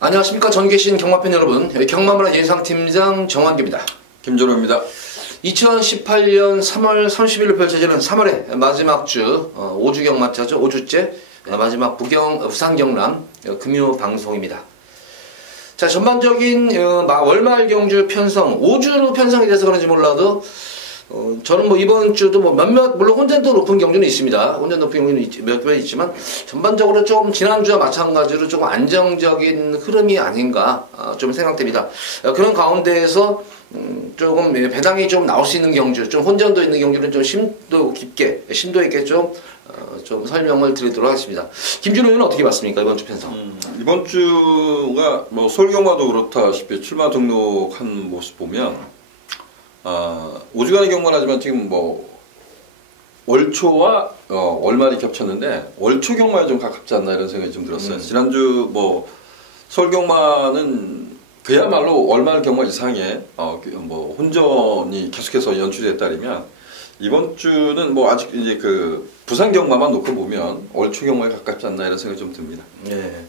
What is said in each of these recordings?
안녕하십니까. 전 계신 경마팬 여러분, 경마문화 예상팀장 정환규입니다. 김준호입니다. 2018년 3월 30일로 펼쳐지는 3월의 마지막 주 5주 경마차죠. 5주째 마지막 부산 경남 금요 방송입니다. 자, 전반적인 월말 경주 편성 5주로 편성이 돼서 그런지 몰라도 저는 이번 주도 몇몇, 물론 혼전도 높은 경주는 있습니다. 혼전 높은 경주는 몇 번 있지만, 전반적으로 좀 지난주와 마찬가지로 조금 안정적인 흐름이 아닌가, 좀 생각됩니다. 그런 가운데에서, 조금 배당이 좀 나올 수 있는 경주, 좀 혼전도 있는 경주는 좀 심도 있게 좀 설명을 드리도록 하겠습니다. 김준호 의원은 어떻게 봤습니까? 이번 주 편성. 이번 주가 서울경마도 그렇다시피 출마 등록한 모습 보면, 5주간의 경마라지만 지금 월초와 월말이 겹쳤는데 월초 경마에 좀 가깝지 않나 이런 생각이 좀 들었어요. 지난주 서울경마는 그야말로 월말 경마 이상의 혼전이 계속해서 연출됐다면 이번 주는 아직 이제 부산 경마만 놓고 보면 월초 경마에 가깝지 않나 이런 생각이 좀 듭니다. 네.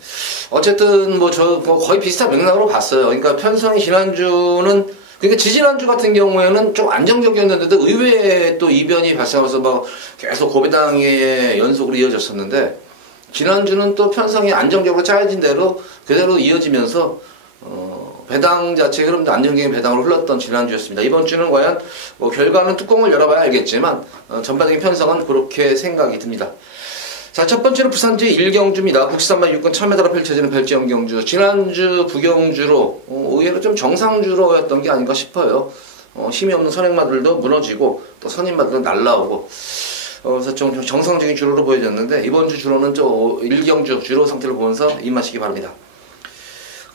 어쨌든 저 거의 비슷한 맥락으로 봤어요. 그러니까 편성이 지난주는 그러니까 지지난주 같은 경우에는 좀 안정적이었는데도 의외의 또 이변이 발생해서 계속 고배당의 연속으로 이어졌었는데, 지난주는 또 편성이 안정적으로 짜여진 대로 그대로 이어지면서 배당 자체 흐름도 안정적인 배당으로 흘렀던 지난주였습니다. 이번 주는 과연 결과는 뚜껑을 열어봐야 알겠지만 전반적인 편성은 그렇게 생각이 듭니다. 자, 첫 번째로 부산지 1경주입니다. 국산만 6권 1000m로 펼쳐지는 별지형 경주. 지난주 부경주로 의외로 좀 정상주로였던 게 아닌가 싶어요. 힘이 없는 선행마들도 무너지고 또 선임마들도 날라오고, 그래서 좀 정상적인 주로로 보여졌는데, 이번 주 주로는 1경주 주로 상태를 보면서 임하시기 바랍니다.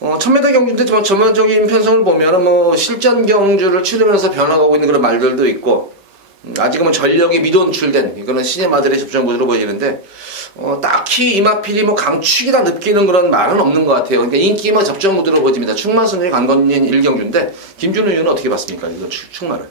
1000m 경주인데 전반적인 편성을 보면 실전 경주를 치르면서 변화가고 있는 그런 말들도 있고, 아직은 전력이 미돈출된, 이거는 신의 마들의 접전 구도로 보여지는데, 딱히 이마필이 강축이다 느끼는 그런 말은 없는 것 같아요. 그러니까 인기만 접전 구도로 보여집니다. 충만선이 관건인 1경주인데, 김준호 의원은 어떻게 봤습니까? 이거 충만을.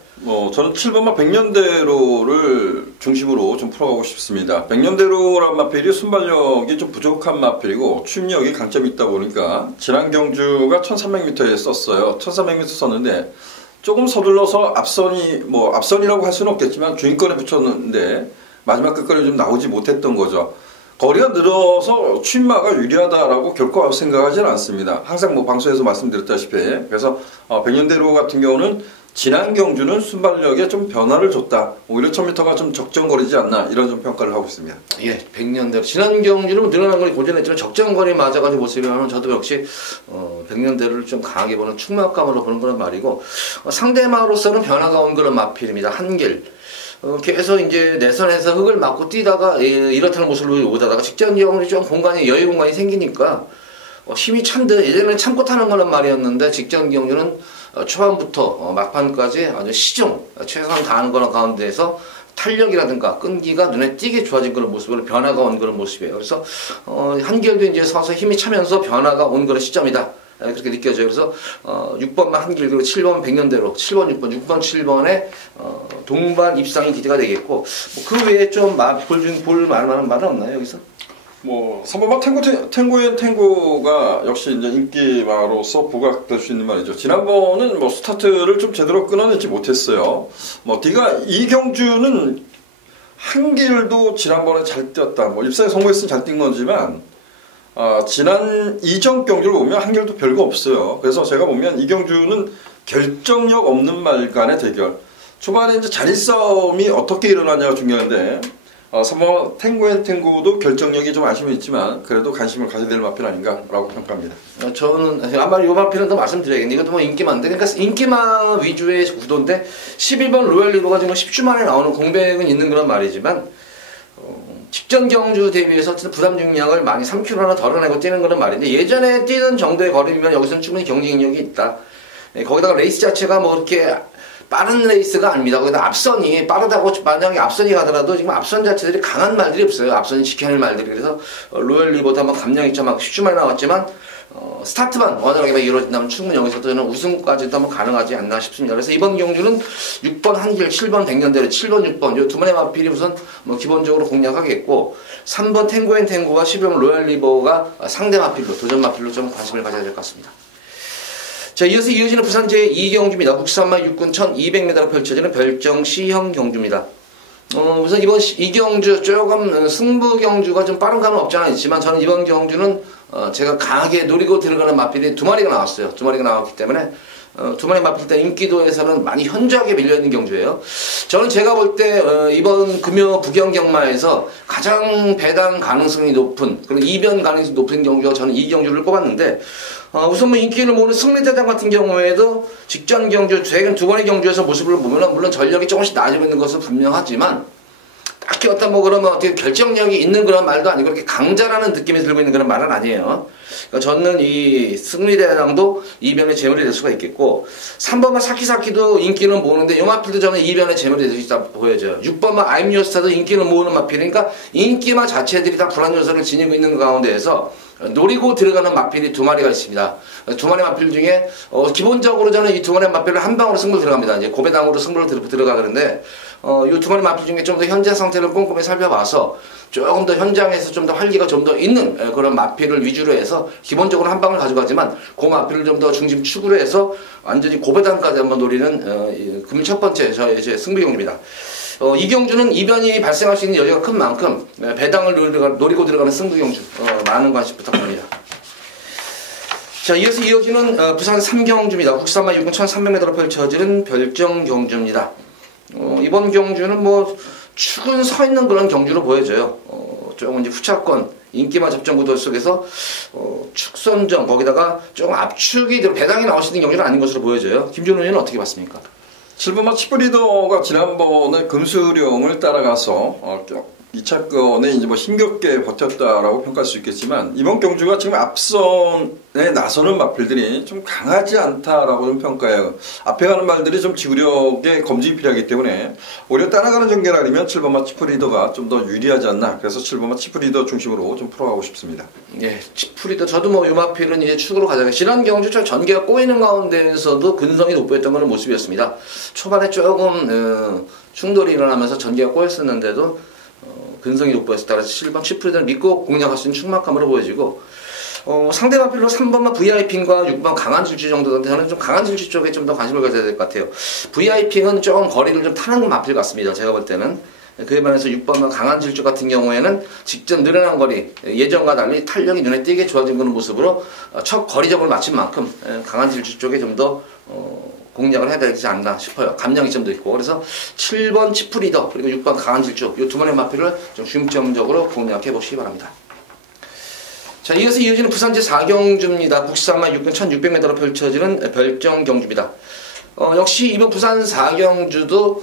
저는 7번마 백년대로를 중심으로 좀 풀어가고 싶습니다. 백년대로란 마필이 순발력이 좀 부족한 마필이고, 추임력이 강점이 있다 보니까, 지난 경주가 1300m에 썼어요. 1300m 썼는데, 조금 서둘러서 앞선이라고 할 수는 없겠지만 주인권에 붙였는데 마지막 끝까지 좀 나오지 못했던 거죠. 거리가 늘어서 추임마가 유리하다라고 결코 생각하지는 않습니다. 항상 방송에서 말씀드렸다시피, 그래서 백년대로 같은 경우는 지난 경주는 순발력에 좀 변화를 줬다. 오히려 1000m가 좀 적정거리지 않나 이런 좀 평가를 하고 있습니다. 예, 백년대로. 지난 경주는 늘어난 거리 고전했지만 적정거리 맞아가지고 모습이라면 저도 역시 백년대로를 좀 강하게 보는 충막감으로 보는 그런 말이고, 상대마로서는 변화가 온 그런 마필입니다. 한길. 계속 이제 내선에서 흙을 맞고 뛰다가 이렇다는 모습으로 오다가 직전 경우는 좀 여유 공간이 생기니까 힘이 찬데, 예전에는 참고 타는 거란 말이었는데 직전 경주는 초반부터 막판까지 아주 최선 다하는 거는 가운데에서 탄력이라든가 끈기가 눈에 띄게 좋아진 그런 모습으로 변화가 온 그런 모습이에요. 그래서 한길도 이제 서서 힘이 차면서 변화가 온 그런 시점이다. 그렇게 느껴져요. 그래서 6번만 한길, 그리고 7번 백년대로 7번, 6번, 6번, 7번에 동반 입상이 기대가 되겠고, 그 외에 좀 볼 만한 말은 없나요, 여기서? 3번마 탱고가 역시 이제 인기마로서 부각될 수 있는 말이죠. 지난번은 스타트를 좀 제대로 끊어내지 못했어요. 네가 이 경주는 한길도 지난번에 잘 뛰었다. 입상에 성공했으면 잘 뛴 거지만, 지난 이전 경주를 보면 한길도 별거 없어요. 그래서 제가 보면 이 경주는 결정력 없는 말 간의 대결. 초반에 이제 자리 싸움이 어떻게 일어나냐가 중요한데, 3번 탱고도 결정력이 좀 아쉬움이 있지만 그래도 관심을 가져야 될 마필 아닌가라고 평가합니다. 저는 아마 이 마필은 더 말씀드려야겠는데, 이것도 인기마인데, 그러니까 인기마 위주의 구도인데 11번 로얄리버가 지금 10주 만에 나오는 공백은 있는 그런 말이지만, 직전 경주 대비해서 부담 중량을 많이 3kg나 덜어내고 뛰는 그런 말인데, 예전에 뛰던 정도의 거리면 여기서는 충분히 경쟁력이 있다. 거기다가 레이스 자체가 그렇게 빠른 레이스가 아닙니다. 거기다 앞선이 빠르다고 만약에 앞선이 가더라도 지금 앞선 자체들이 강한 말들이 없어요. 앞선이 지켜낼 말들이. 그래서 로열리보다 뭐 감량 2.막 10주만에 나왔지만 스타트만 원활하게 이루어진다면 충분히 여기서도 저는 우승까지도 한번 가능하지 않나 싶습니다. 그래서 이번 경주는 6번 한길, 7번 백년대로 7번, 6번 이 두 마리 마필이 우선 뭐 기본적으로 공략하겠고 3번 탱고앤탱고와 11번 로열리버가 상대 마필로 도전 마필로 좀 관심을 가져야 될 것 같습니다. 자, 이어서 이어지는 부산 제2경주입니다. 국산마 6군 1200m로 펼쳐지는 별정 C형 경주입니다. 우선 이번 이 경주 조금 승부 경주가 좀 빠른 감은 없지 않아 있지만 저는 이번 경주는 제가 강하게 노리고 들어가는 마필이 두 마리가 나왔어요. 두 마리가 나왔기 때문에 두 마리 마필 때 인기도에서는 많이 현저하게 밀려있는 경주예요. 저는 제가 볼 때 이번 금요 부경 경마에서 가장 배당 가능성이 높은 그리고 이변 가능성이 높은 경주가 저는 이 경주를 뽑았는데 우선 뭐 인기를 모으는 승리대장 같은 경우에도 직전 경주 최근 두 번의 경주에서 모습을 보면 물론 전력이 조금씩 나아지고 있는 것은 분명하지만 딱히 어떤 뭐 그러면 어떻게 결정력이 있는 그런 말도 아니고 그렇게 강자라는 느낌이 들고 있는 그런 말은 아니에요. 그러니까 저는 이 승리대장도 이변의 재물이 될 수가 있겠고 3번만 사키사키도 인기는 모으는데 요 마필도 저는 이변의 재물이 될 수 있다 보여져요. 6번만 아임뉴스타도 인기는 모으는 마필이니까 인기마 자체들이 다 불안 요소를 지니고 있는 가운데에서 노리고 들어가는 마필이 두 마리가 있습니다. 두 마리 마필 중에 기본적으로 저는 이 두 마리 마필을 한 방으로 승부를 들어갑니다. 이제 고배당으로 승부를 들어가는데 이 두 마리 마필 중에 좀 더 현재 상태를 꼼꼼히 살펴봐서 조금 더 현장에서 좀 더 활기가 좀 더 있는 그런 마필을 위주로 해서 기본적으로 한 방을 가져가지만 그 마필을 좀 더 중심 축으로 해서 완전히 고배당까지 한번 노리는 금 첫 번째 저의 승부 경주입니다. 이 경주는 이변이 발생할 수 있는 여지가 큰 만큼 배당을 노리고 들어가는 승부 경주 많은 관심 부탁드립니다. 자, 이어서 이어지는 부산 3경주입니다. 국산마 6군 1300m로 펼쳐지는 별정 경주입니다. 이번 경주는 뭐 축은 서 있는 그런 경주로 보여져요. 조금 이제 후차권 인기마 접전 구도 속에서 축선정 거기다가 조금 압축이 배당이 나올 수 있는 경주는 아닌 것으로 보여져요. 김준호 의원은 어떻게 봤습니까? 7번마 치프리더가 지난번에 금수령을 따라가서 2차권에 이제 뭐 힘겹게 버텼다라고 평가할 수 있겠지만 이번 경주가 지금 앞선에 나서는 마필들이 좀 강하지 않다라고 좀 평가해요. 앞에 가는 말들이 좀 지구력에 검증이 필요하기 때문에 오히려 따라가는 전개를 아니면 7번마 치프리더가 좀 더 유리하지 않나. 그래서 7번마 치프리더 중심으로 좀 풀어가고 싶습니다. 예, 치프리더 저도 뭐 요 마필은 이제 축으로 가져가. 지난 경주 전개가 꼬이는 가운데에서도 근성이 돋보였던 그런 모습이었습니다. 초반에 조금 충돌이 일어나면서 전개가 꼬였었는데도 근성이 돋보였을 따라서 7번 치프리더를 믿고 공략할 수 있는 충만감으로 보여지고 상대 마필로 3번만 VIPing과 6번 강한 질주 정도인데 저는 좀 강한 질주 쪽에 좀 더 관심을 가져야 될 것 같아요. VIPing은 조금 거리를 좀 타는 마필 같습니다. 제가 볼 때는. 그에 반해서 6번만 강한 질주 같은 경우에는 직접 늘어난 거리 예전과 달리 탄력이 눈에 띄게 좋아진 그런 모습으로 첫 거리적으로 맞춘 만큼 강한 질주 쪽에 좀 더 공략을 해야 되지 않나 싶어요. 감량 이점도 있고. 그래서 7번 치프리더 그리고 6번 강한 질주 이 두 번의 마필을 좀 중점적으로 공략해 보시기 바랍니다. 자, 이어서 이어지는 부산제 4경주입니다. 국산마 6군 1600m로 펼쳐지는 별정 경주입니다. 역시 이번 부산 4경주도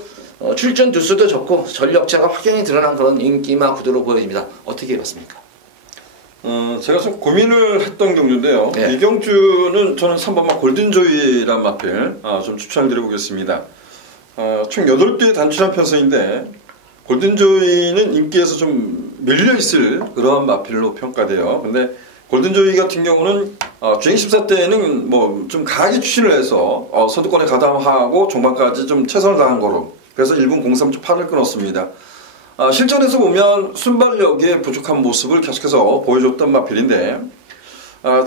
출전 두수도 적고 전력차가 확연히 드러난 그런 인기마 구도로 보여집니다. 어떻게 봤습니까? 제가 좀 고민을 했던 경주인데요. 네. 이 경주는 저는 3번마 골든조이란 마필 좀 추천을 드려보겠습니다. 총 8대의 단추전 편성인데 골든조이는 인기에서 좀 밀려있을 그런 마필로 평가돼요. 근데 골든조이 같은 경우는 주행14 때는 뭐 좀 강하게 추진을 해서 선두권에 가담하고 종반까지 좀 최선을 다한 거로 그래서 1분 03.8을 끊었습니다. 실전에서 보면 순발력의 부족한 모습을 계속해서 보여줬던 마필인데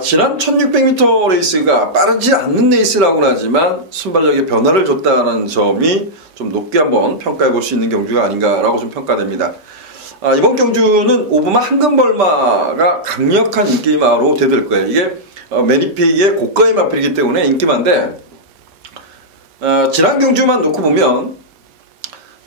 지난 1600m 레이스가 빠르지 않는 레이스라고는 하지만 순발력의 변화를 줬다는 점이 좀 높게 한번 평가해 볼 수 있는 경주가 아닌가라고 좀 평가됩니다. 이번 경주는 5번마 황금벌마가 강력한 인기마로 대들 거예요. 이게 매니픽의 고가의 마필이기 때문에 인기마인데 지난 경주만 놓고 보면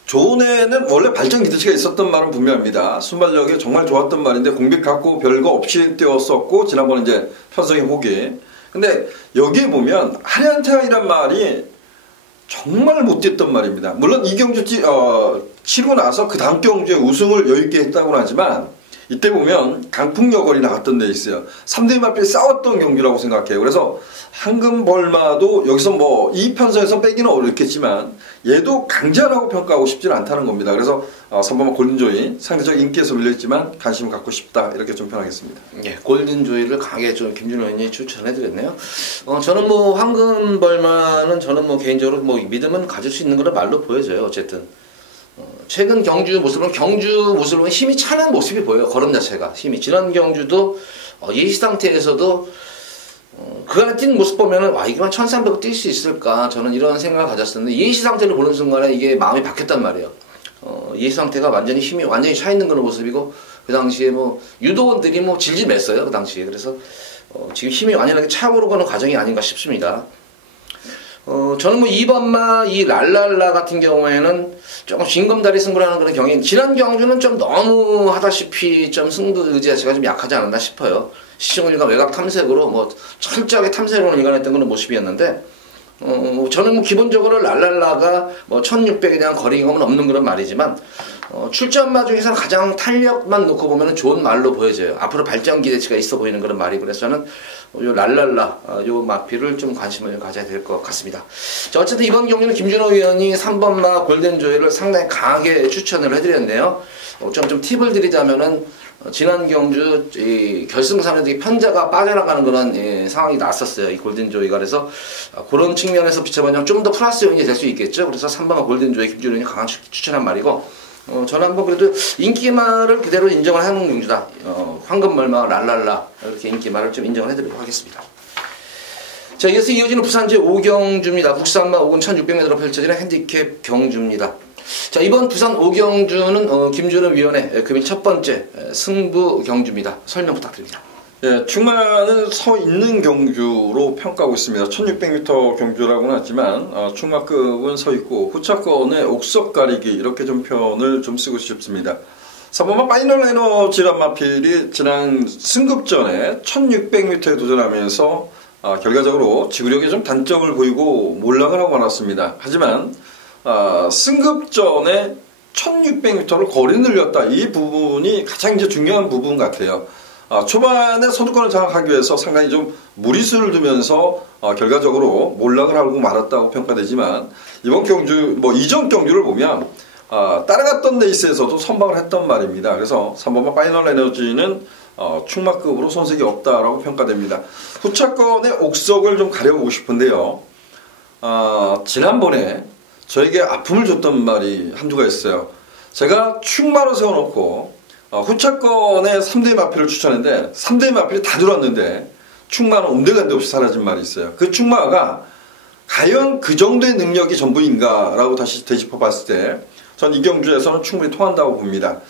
조은에는 원래 발전 기대치가 있었던 말은 분명합니다. 순발력이 정말 좋았던 말인데 공백 갖고 별거 없이 뛰었었고 지난번에 이제 편성이 호기. 근데 여기에 보면 하리안타이란 말이 정말 못 뛰었던 말입니다. 물론 이 경주 치르고 나서 그 다음 경주에 우승을 여유있게 했다고는 하지만 이때 보면 강풍여걸이 나갔던 데 있어요. 3대 마필이 싸웠던 경기라고 생각해요. 그래서 황금벌마도 여기서 뭐 이 편성에서 빼기는 어렵겠지만 얘도 강자라고 평가하고 싶지는 않다는 겁니다. 그래서 3번마 골든조이 상대적 인기에서 밀려있지만 관심을 갖고 싶다 이렇게 좀 표현하겠습니다. 예, 골든조이를 강하게 좀 김준호 의원이 추천해드렸네요. 저는 뭐 황금벌마는 저는 뭐 개인적으로 뭐 믿음은 가질 수 있는 거를 말로 보여져요. 어쨌든 최근 경주 모습은 힘이 차는 모습이 보여요. 걸음 자체가 힘이 지난 경주도 예시 상태에서도 그간에 뛴 모습 보면은 와 이게만 1300을 뛸 수 있을까 저는 이런 생각을 가졌었는데 예시 상태를 보는 순간에 이게 마음이 바뀌었단 말이에요. 예시 상태가 완전히 힘이 완전히 차 있는 그런 모습이고 그 당시에 뭐 유도원들이 뭐 질질 맸어요 그 당시에. 그래서 지금 힘이 완전하게 차오르는 과정이 아닌가 싶습니다. 저는 뭐 2번마 이 랄랄라 같은 경우에는 조금 징검다리 승부를 하는 그런 경향이 지난 경주는 좀 너무 하다시피 좀 승부 의지 자체가 좀 약하지 않았나 싶어요. 시청률과 외곽 탐색으로 뭐 철저하게 탐색으로 인간했던 그런 모습이었는데 저는 뭐 기본적으로 랄랄라가 뭐 1600에 대한 거리감은 없는 그런 말이지만 출전마 중에서는 가장 탄력만 놓고 보면 좋은 말로 보여져요. 앞으로 발전 기대치가 있어 보이는 그런 말이고 그래서 저는 요 랄랄라 요 마피를 좀 관심을 가져야 될 것 같습니다. 자, 어쨌든 이번 경기는 김준호 의원이 3번마 골든조이를 상당히 강하게 추천을 해드렸네요. 좀 팁을 드리자면은 지난 경주 결승선에도 편자가 빠져나가는 그런 상황이 났었어요. 이 골든조이가. 그래서 그런 측면에서 비춰보면 좀 더 플러스 요인이 될 수 있겠죠. 그래서 3번마 골든조이 김준호 의원이 강한 추천한 말이고 저는 한번 그래도 인기말을 그대로 인정을 하는 경주다. 황금벌마 랄랄라 이렇게 인기말을 좀 인정을 해드리도록 하겠습니다. 자, 이어서 이어지는 부산 제5경주입니다. 국산마 5군 1600m로 펼쳐지는 핸디캡 경주입니다. 자, 이번 부산 5경주는 김준호 위원의 금일 첫 번째 승부 경주입니다. 설명 부탁드립니다. 예, 충마는 서 있는 경주로 평가하고 있습니다. 1600m 경주라고는 하지만 충마급은 서 있고 후차권의 옥석 가리기 이렇게 좀 표현을 좀 쓰고 싶습니다. 3번마 파이널 에너지란 마필이 지난 승급전에 1600m에 도전하면서 결과적으로 지구력에 좀 단점을 보이고 몰락을 하고 말았습니다. 하지만 승급전에 1600m를 거리 늘렸다. 이 부분이 가장 이제 중요한 부분 같아요. 초반에 선두권을 장악하기 위해서 상당히 좀 무리수를 두면서 결과적으로 몰락을 하고 말았다고 평가되지만 이번 경주, 뭐 이전 경주를 보면 따라갔던 레이스에서도 선방을 했던 말입니다. 그래서 3번마 파이널 에너지는 충마급으로 손색이 없다라고 평가됩니다. 후차권의 옥석을 좀 가려보고 싶은데요. 지난번에 저에게 아픔을 줬던 말이 한두가 있어요. 제가 충마로 세워놓고 후차권에 3대 마필을 추천했는데 3대 마필이 다 들어왔는데 충마는 온데간데 없이 사라진 말이 있어요. 그 충마가 과연 그 정도의 능력이 전부인가 라고 다시 되짚어 봤을 때 전 이 경주에서는 충분히 통한다고 봅니다.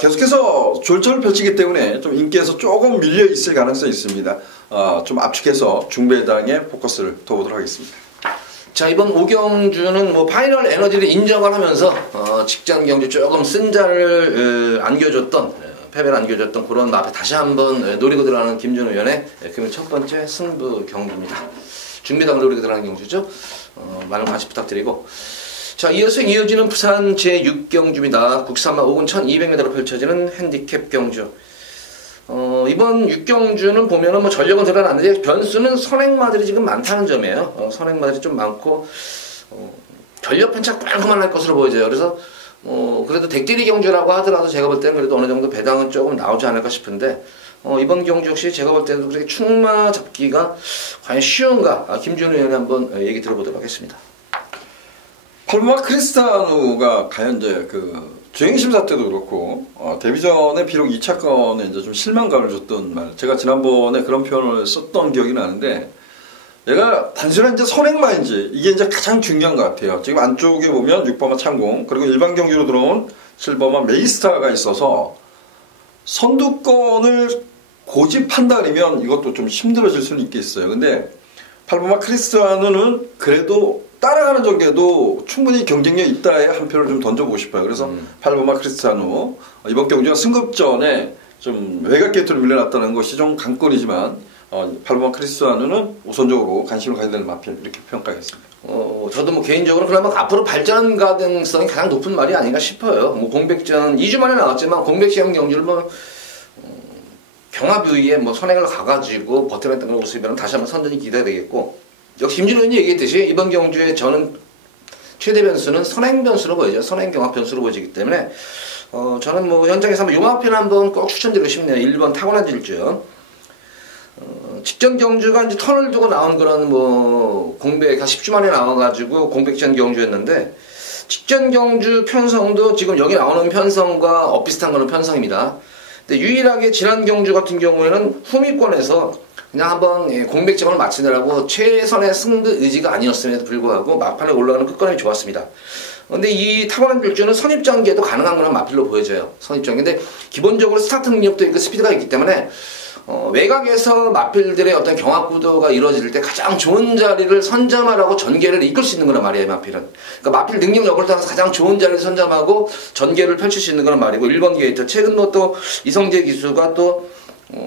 계속해서 졸전을 펼치기 때문에 좀 인기에서 조금 밀려 있을 가능성이 있습니다. 좀 압축해서 중배당에 포커스를 둬보도록 하겠습니다. 자, 이번 5경주는 뭐 파이널 에너지를 인정을 하면서 직전 경주 조금 쓴자를 안겨줬던 패배를 안겨줬던 그런 마음에 다시 한번 노리고 들어가는 김준호 위원의 금일 첫 번째 승부 경주입니다. 중배당을 노리고 들어가는 경주죠. 많은 관심 부탁드리고 자, 이어서 이어지는 부산 제6경주입니다. 국산마 5군 1200m로 펼쳐지는 핸디캡 경주. 이번 6경주는 보면은 뭐 전력은 드러났는데 변수는 선행마들이 지금 많다는 점이에요. 선행마들이 좀 많고 전력 편차 깔끔한 할 것으로 보여져요. 그래서 그래도 덱대리 경주라고 하더라도 제가 볼 때는 그래도 어느 정도 배당은 조금 나오지 않을까 싶은데 이번 경주 역시 제가 볼 때도 그렇게 충마 잡기가 과연 쉬운가? 김준호 의원이 한번 얘기 들어보도록 하겠습니다. 8번마 크리스타누가 과연 이제 주행심사 때도 그렇고 데뷔 전에 비록 2차권에 이제 좀 실망감을 줬던 말, 제가 지난번에 그런 표현을 썼던 기억이 나는데 얘가 단순한 이제 선행마인지 이게 이제 가장 중요한 것 같아요. 지금 안쪽에 보면 6번마 창공 그리고 일반 경기로 들어온 7번마 메이스타가 있어서 선두권을 고집한다 그러면 이것도 좀 힘들어질 수는 있겠어요. 근데 8번마 크리스타누는 그래도 따라가는 정도에도 충분히 경쟁력 있다에 한 표를 좀 던져보고 싶어요. 그래서 8번마 크리스타누 이번 경주가 승급전에 좀 외곽 게이트로 밀려났다는 것이 좀 관건이지만 8번마 크리스타누는 우선적으로 관심을 가져야 되는 마필 이렇게 평가하겠습니다. 저도 뭐 개인적으로 그러면 앞으로 발전 가능성이 가장 높은 말이 아닌가 싶어요. 뭐 공백전 2주 만에 나왔지만 공백 시험 경주를 뭐 경합 이후에 뭐 선행을 가가지고 버텨냈던 그런 모습이면 다시 한번 선전이 기대가 되겠고, 역시 김준호 의원이 얘기했듯이 이번 경주에 저는 최대 변수는 선행 변수로 보이죠. 선행 경합 변수로 보이기 때문에 저는 뭐 현장에서 한번 요 마필을 한번 꼭 추천드리고 싶네요. 1번 타고난 질주. 직전 경주가 이제 턴을 두고 나온 그런 뭐 공백 한 10주 만에 나와가지고 공백전 경주였는데, 직전 경주 편성도 지금 여기 나오는 편성과 엇비슷한 거는 편성입니다. 근데 유일하게 지난 경주 같은 경우에는 후미권에서 그냥 한번 공백점을 맞추느라고 최선의 승부 의지가 아니었음에도 불구하고 막판에 올라가는 끝걸음이 좋았습니다. 근데 이 타고난 질주는 선입전개도 가능한 그런 마필로 보여져요. 선입전개. 근데 기본적으로 스타트 능력도 있고 스피드가 있기 때문에 외곽에서 마필들의 어떤 경합 구도가 이루어질 때 가장 좋은 자리를 선점하라고 전개를 이끌 수 있는 거란 말이에요, 마필은. 그러니까 마필 능력을 따라서 가장 좋은 자리를 선점하고 전개를 펼칠 수 있는 거란 말이고, 1번 게이트. 최근 뭐 또 이성재 기수가 또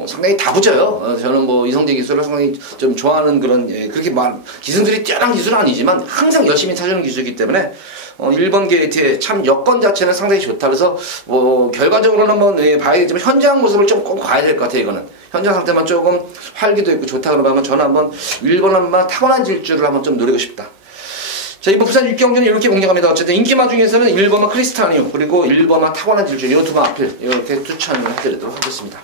상당히 다부져요. 저는 뭐 이성재 기수를 상당히 좀 좋아하는 그런, 그렇게 기술들이 뛰어난 기술은 아니지만 항상 열심히 찾아오는 기술이기 때문에 1번 게이트의 참 여건 자체는 상당히 좋다. 그래서 결과적으로는 한번 봐야겠지만 현장 모습을 좀 꼭 봐야 될 것 같아요. 이거는 현장 상태만 조금 활기도 있고 좋다 그러면 저는 한번 1번 한번 타고난 질주를 한번 좀 노리고 싶다. 자, 이번 부산 6경주는 이렇게 공략합니다. 어쨌든 인기마 중에서는 1번만 크리스타니오, 그리고 1번만 타고난 질주, 이 두 번 앞을 이렇게 추천을 해드리도록 하겠습니다.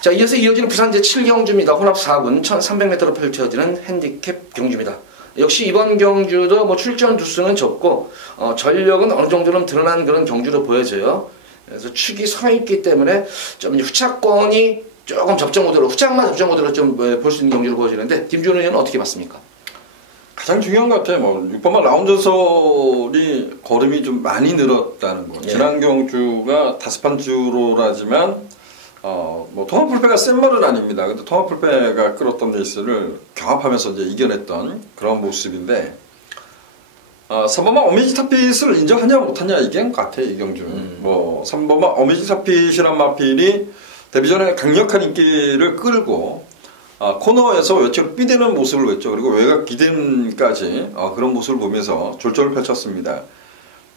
자, 이어서 이어지는 부산 제7경주입니다. 혼합 4군 1300m로 펼쳐지는 핸디캡 경주입니다. 역시 이번 경주도 뭐 출전 두수는 적고 전력은 어느 정도는 드러난 그런 경주로 보여져요. 그래서 축이 서 있기 때문에 좀 후차권이 조금 후차만 접전 모드로 좀 볼 수 있는 경주로 보여지는데, 김준호 의원은 어떻게 봤습니까? 가장 중요한 것 같아요. 6번만 라운드설이 걸음이 좀 많이 늘었다는 거. 지난 경주가 다스판 주로라지만 뭐 통합풀패가 센 말은 아닙니다. 근데 통합풀패가 끌었던 레이스를 경합하면서 이제 이겨냈던 그런 모습인데, 3번만 어메이징 타핏을 인정하냐 못하냐 이게 같아, 이 경주는. 3번만 어메이징 타핏이란 마필이 데뷔 전에 강력한 인기를 끌고 코너에서 외척 삐대는 모습을 보였죠. 그리고 외곽 기댐까지 그런 모습을 보면서 졸졸을 펼쳤습니다.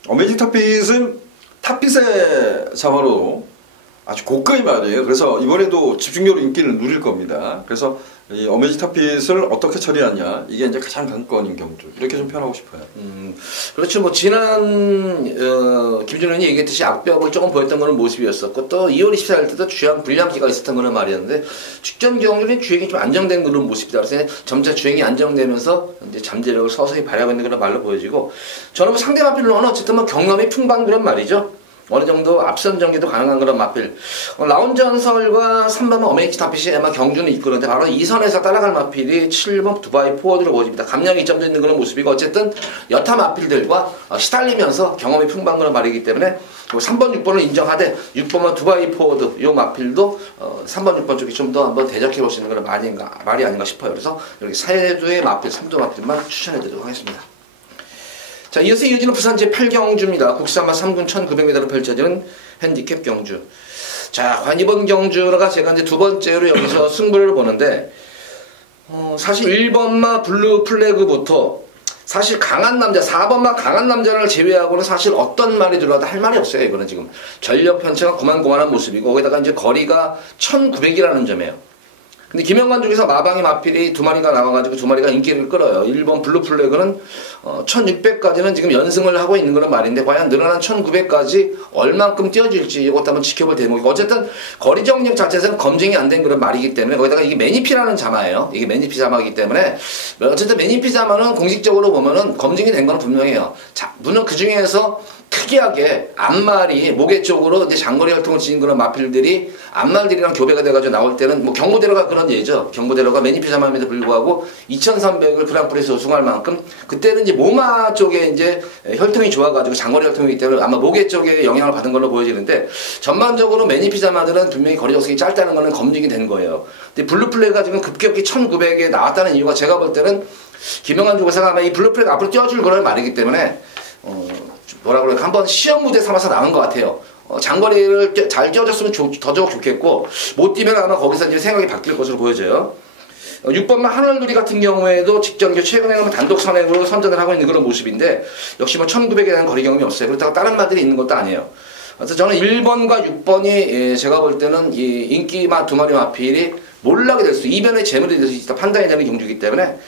어메이징 타핏은 타핏의 자마로 아주 고가의 말이에요. 그래서 이번에도 집중적으로 인기를 누릴 겁니다. 그래서 이 어메이징 타핏을 어떻게 처리하냐, 이게 이제 가장 관건인 경주, 이렇게 좀 표현하고 싶어요. 그렇죠. 뭐 지난 김준호 의원이 얘기했듯이 악벽을 조금 보였던 거는 모습이었었고, 또 2월 24일 때도 주행 불량기가 있었던 거는 말이었는데, 직전 경주는 주행이 좀 안정된 그런 모습이다. 그래서 점차 주행이 안정되면서 이제 잠재력을 서서히 발휘하고 있는 그런 말로 보여지고, 저는 뭐 상대 마필로는 어쨌든 뭐 경험이 풍부한 그런 말이죠. 어느 정도 앞선 전개도 가능한 그런 마필. 라운드 전설과 3번 어메이징 타핏이 아마 경주는 이끌었는데, 바로 이 선에서 따라갈 마필이 7번 두바이 포워드로 보여집니다. 감량이 입점되어 있는 그런 모습이고, 어쨌든 여타 마필들과 시달리면서 경험이 풍부한 그런 말이기 때문에 3번, 6번을 인정하되 6번과 두바이 포워드 요 마필도 3번, 6번 쪽에 좀 더 한번 대적해 볼 수 있는 그런 말이 아닌가 싶어요. 그래서 여기 사회주의 마필, 3도 마필만 추천해 드리도록 하겠습니다. 자, 이어서 이어지는 부산 제8경주입니다. 국산마 3군 1900m로 펼쳐지는 핸디캡 경주. 자, 과연 이번 경주가 제가 이제 두 번째로 여기서 승부를 보는데, 사실 1번마 블루 플래그부터 사실 강한 남자, 4번마 강한 남자를 제외하고는 사실 어떤 말이 들어와도 할 말이 없어요. 이거는 지금 전력 편차가 고만고만한 모습이고, 거기다가 이제 거리가 1900이라는 점이에요. 근데 김영관 쪽에서 마방이 마필이 두 마리가 나와가지고 두 마리가 인기를 끌어요. 1번 블루 플래그는 1600까지는 지금 연승을 하고 있는 그런 말인데, 과연 늘어난 1900까지 얼만큼 뛰어질지 이것도 한번 지켜볼 대목이고, 어쨌든 거리 정력 자체에서는 검증이 안 된 그런 말이기 때문에, 거기다가 이게 매니피라는 자마예요. 이게 매니피 자마이기 때문에 어쨌든 매니피 자마는 공식적으로 보면은 검증이 된 건 분명해요. 자, 물론 그 중에서 특이하게 앞말이 목에 쪽으로 이제 장거리 혈통을 지닌 그런 마필들이 앞말들이랑 교배가 돼가지고 나올 때는 뭐 경보대로가 그런 예죠. 경보대로가 매니피 자마임에도 불구하고 2300을 그랑프리에서 우승할 만큼, 그때는 이제 모마 쪽에 이제 혈통이 좋아가지고 장거리 혈통이기 때문에 아마 목에 쪽에 영향을 받은 걸로 보여지는데, 전반적으로 매니피 자마들은 분명히 거리 적성이 짧다는 거는 검증이 된 거예요. 근데 블루 플래그가 지금 급격히 1900에 나왔다는 이유가 제가 볼 때는 김영환 쪽에서가 아마 이 블루 플래그 앞으로 띄워줄 거라는 말이기 때문에 뭐라 그럴까, 한번 시험 무대 삼아서 나온 것 같아요. 장거리를 잘 뛰어줬으면 더 좋겠고, 못 뛰면 아마 거기서 이제 생각이 바뀔 것으로 보여져요. 6번만 하늘누리 같은 경우에도 직전기 최근에는 단독 선행으로 선전을 하고 있는 그런 모습인데, 역시 뭐 1900에 대한 거리 경험이 없어요. 그렇다고 다른 말들이 있는 것도 아니에요. 그래서 저는 1번과 6번이 제가 볼 때는 이 인기마 두 마리 마필이 몰락이 될 수, 이변의 재물이 될 수 있다 판단이 되는 경주이기 때문에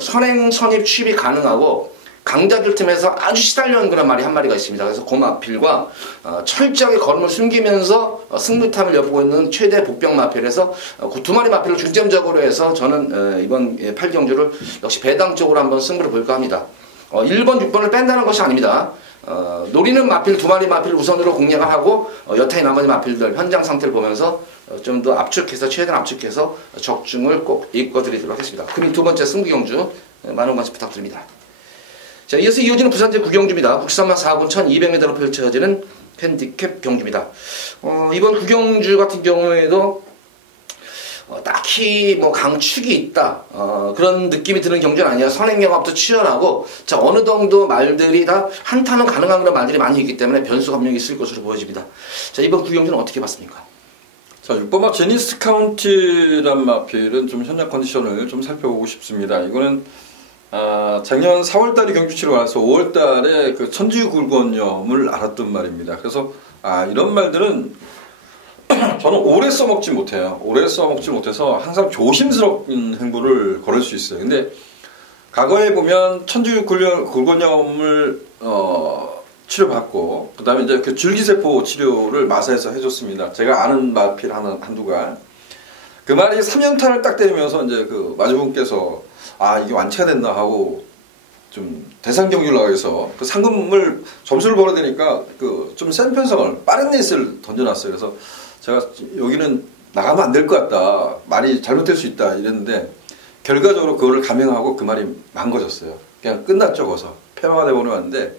선행, 선입, 취입이 가능하고 강자들 틈에서 아주 시달려는 그런 말이 한 마리가 있습니다. 그래서 그 마필과 철저하게 걸음을 숨기면서 승부탐을 엿보고 있는 최대 복병 마필에서 그 두 마리 마필을 중점적으로 해서 저는 이번 8경주를 역시 배당 쪽으로 한번 승부를 볼까 합니다. 1번, 6번을 뺀다는 것이 아닙니다. 노리는 마필 두 마리 마필을 우선으로 공략을 하고 여타의 나머지 마필들 현장 상태를 보면서 좀 더 압축해서 최대한 압축해서 적중을 꼭 읽어드리도록 하겠습니다. 금일 두 번째 승부 경주 많은 관심 부탁드립니다. 자, 이어서 이어지는 부산제 구경주입니다. 국산만 4군 1200m로 펼쳐지는 핸디캡 경주입니다. 이번 구경주 같은 경우에도 딱히 뭐 강축이 있다 그런 느낌이 드는 경주는 아니라 선행경합도 치열하고 자 어느 정도 말들이 다 한타는 가능한 그런 말들이 많이 있기 때문에 변수 감정이 있을 것으로 보여집니다. 자, 이번 구경주는 어떻게 봤습니까? 자, 6번마 제니스 카운티란 마필은 좀 현장 컨디션을 좀 살펴보고 싶습니다. 이거는 작년 4월달에 경주 치러 와서 5월달에 그 천지굴건염을 알았던 말입니다. 그래서 이런 말들은 저는 오래 써먹지 못해요. 오래 써먹지 못해서 항상 조심스러운 행보를 걸을 수 있어요. 근데 과거에 보면 천지굴건염을 치료받고 그 다음에 이제 그 줄기세포 치료를 마사에서 해줬습니다. 제가 아는 마필 한두가 그 말이 3연타를 딱 때리면서 이제 그 마주분께서 이게 완치가 됐나 하고 좀 대상 경기를 나가서 그 상금을 점수를 벌어야 되니까 그 좀 센 편성을 빠른 레이스를 던져놨어요. 그래서 제가 여기는 나가면 안 될 것 같다. 말이 잘못될 수 있다 이랬는데 결과적으로 그거를 감행하고 그 말이 망가졌어요. 그냥 끝났죠. 거기서 폐화가 되고는 왔는데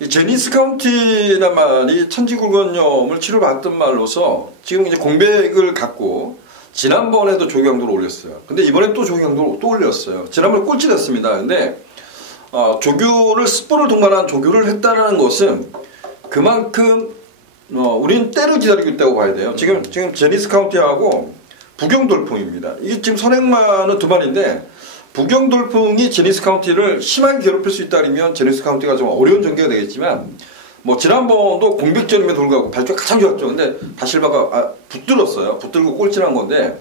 이 제니스 카운티란 말이 천지굴건염을 치료받았던 말로서 지금 이제 공백을 갖고 지난번에도 조경도를 올렸어요. 근데 이번에 또 조경도를 또 올렸어요. 지난번에 꼴찌됐습니다. 근데 조교를 스포를 동반한 조교를 했다는 것은 그만큼 우리는 때를 기다리고 있다고 봐야 돼요. 지금 제니스 카운티하고 부경돌풍입니다. 이게 지금 선행마는 두 마리인데 부경돌풍이 제니스 카운티를 심하게 괴롭힐 수 있다면 제니스 카운티가 좀 어려운 전개가 되겠지만 뭐 지난번도 공백전임에도 불구하고 발주가 가장 좋았죠. 근데 다실바가 붙들었어요. 붙들고 꼴찌한 건데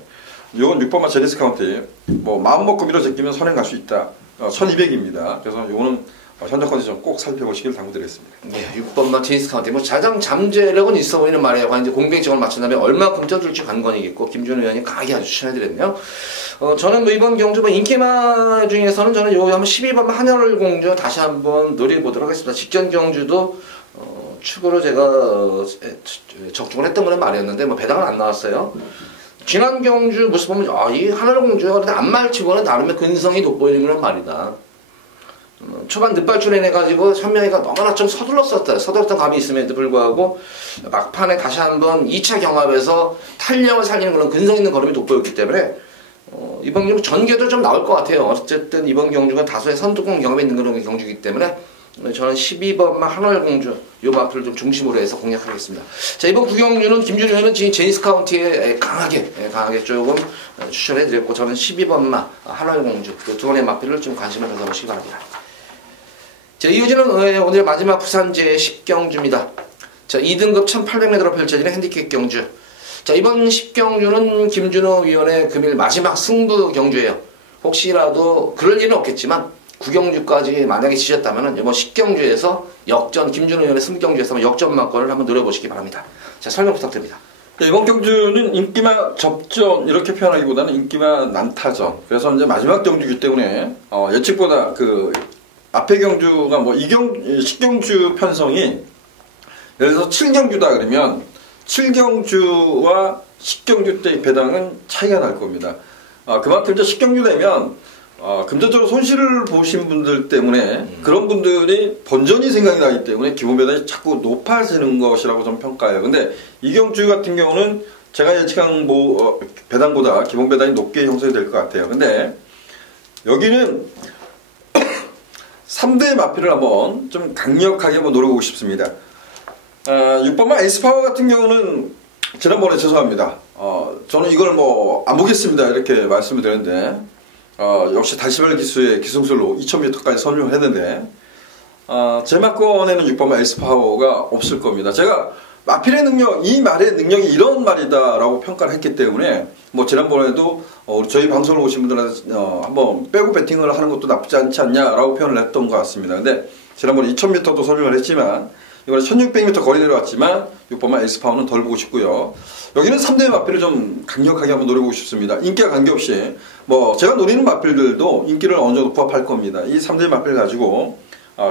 이건 6번마 제니스 카운티 뭐 마음 먹고 밀어제끼면 선행 갈 수 있다. 1200입니다. 그래서 이거는 현장 컨디션 꼭 살펴보시길 당부드리겠습니다. 네, 6번마 제니스 카운티 뭐 가장 잠재력은 있어 보이는 말이에요. 과연 이제 공백점을 맞춘 다음에 얼마큼 쪄줄지 관건이겠고 김준호 의원이 강하게 아주 추천해드렸네요. 저는 뭐 이번 경주 중에서는 저는 요 한번 12번마 한열 공주 다시 한번 노려보도록 하겠습니다. 직전 경주도 축으로 제가 적중을 했던 거는 말이었는데 뭐 배당은 안 나왔어요. 지난 경주 모습 보면 이 하늘 공주가 안말치고는 나름의 근성이 돋보이는 그런 말이다. 초반 늦발출해 해가지고 현명이가 너무나 좀 서둘렀던 감이 있음에도 불구하고 막판에 다시 한번 2차 경합에서 탄력을 살리는 그런 근성 있는 걸음이 돋보였기 때문에 이번 경주 전개도 좀 나올 것 같아요. 어쨌든 이번 경주가 다소의 선두권 경험이 있는 그런 경주이기 때문에 저는 12번마 한월공주 요 마표를 좀 중심으로 해서 공략하겠습니다. 자, 이번 구경주는 김준호 의원은 지금 제니스 카운티에 강하게 조금 추천해드렸고 저는 12번마 한월공주 그 두 번의 마표를 좀 관심을 가져보시기 바랍니다. 자, 이어지는 오늘 마지막 부산제 10경주입니다. 자, 2등급 1800m로 펼쳐지는 핸디캡 경주. 자, 이번 10경주는 김준호 위원의 금일 마지막 승부 경주예요. 혹시라도 그럴 일은 없겠지만 9경주까지 만약에 지셨다면 이번 10경주에서 역전, 김준호 위원의 승부경주에서 역전만권을 한번 노려보시기 바랍니다. 자, 설명 부탁드립니다. 네, 이번 경주는 인기마 접전 이렇게 표현하기보다는 인기마 난타전. 그래서 이제 마지막 경주이기 때문에 예측보다 그 앞에 경주가 뭐 10경주 편성이 예를 들어서 7경주다 그러면 7경주와 10경주 때의 배당은 차이가 날 겁니다. 그만큼 이제 10경주 되면 금전적으로 손실을 보신 분들 때문에 그런 분들이 번전이 생각이 나기 때문에 기본 배당이 자꾸 높아지는 것이라고 좀 평가해요. 근데 이경주 같은 경우는 제가 예측한 배당보다 기본 배당이 높게 형성이 될 것 같아요. 근데 여기는 3대 마필을 한번 좀 강력하게 한번 노려보고 싶습니다. 6번마 에이스파워 같은 경우는 지난번에 죄송합니다. 저는 이걸 뭐 안 보겠습니다 이렇게 말씀을 드렸는데 역시 다시발 기수의 기승술로 2000m까지 선율을 했는데 제마권에는 6번마 에이스파워가 없을 겁니다. 제가 마필의 능력, 이 말의 능력이 이런 말이다라고 평가를 했기 때문에 뭐 지난번에도 저희 방송을 오신 분들한테 한번 빼고 배팅을 하는 것도 나쁘지 않지 않냐라고 표현을 했던 것 같습니다. 근데 지난번에 2000m도 설명을 했지만 이번에 1600m 거리 내려왔지만 6번마 에이스파워는 덜 보고 싶고요. 여기는 3대 마필을 좀 강력하게 한번 노려보고 싶습니다. 인기와 관계없이 뭐 제가 노리는 마필들도 인기를 어느 정도 부합할 겁니다. 이 3대 마필 가지고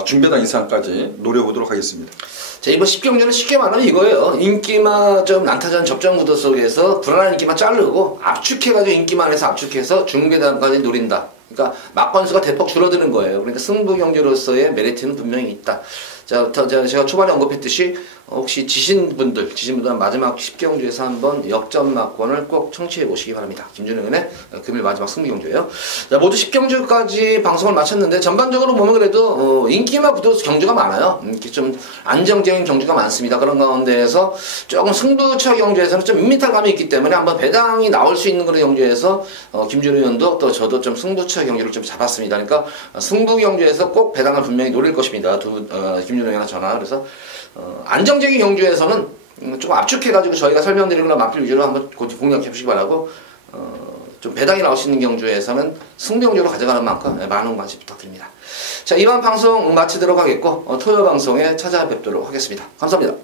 중배당 이상까지 노려보도록 하겠습니다. 자, 이번 10경주는 쉽게 말하면 이거예요. 인기만 좀 난타전 접전 구도 속에서 불안한 인기만 자르고 압축해가지고 인기만 해서 압축해서 중배당까지 노린다. 그러니까 막건수가 대폭 줄어드는 거예요. 그러니까 승부 경주로서의 메리트는 분명히 있다. 자, 제가 초반에 언급했듯이 혹시 지신 분들 마지막 10경주에서 한번 역전 막권을 꼭 청취해 보시기 바랍니다. 김준영의 금일 마지막 승부 경주예요. 자, 모두 10경주까지 방송을 마쳤는데 전반적으로 보면 그래도 인기만 붙어서 경주가 많아요. 이렇게 좀 안정적인 경주가 많습니다. 그런 가운데에서 조금 승부처 경주에서는 좀 밋밋함이 있기 때문에 한번 배당이 나올 수 있는 그런 경주에서 김준호 의원도 또 저도 좀 승부처 경주를 좀 잡았습니다. 그러니까 승부 경주에서 꼭 배당을 분명히 노릴 것입니다. 김준호 의원이나 저나. 그래서 안정적인 경주에서는 좀 압축해가지고 저희가 설명드리거나 마필 위주로 한번 공략해 보시기 바라고 좀 배당이 나올 수 있는 경주에서는 승부 경주로 가져가는 만큼 많은 관심 부탁드립니다. 자, 이번 방송 마치도록 하겠고 토요 방송에 찾아뵙도록 하겠습니다. 감사합니다.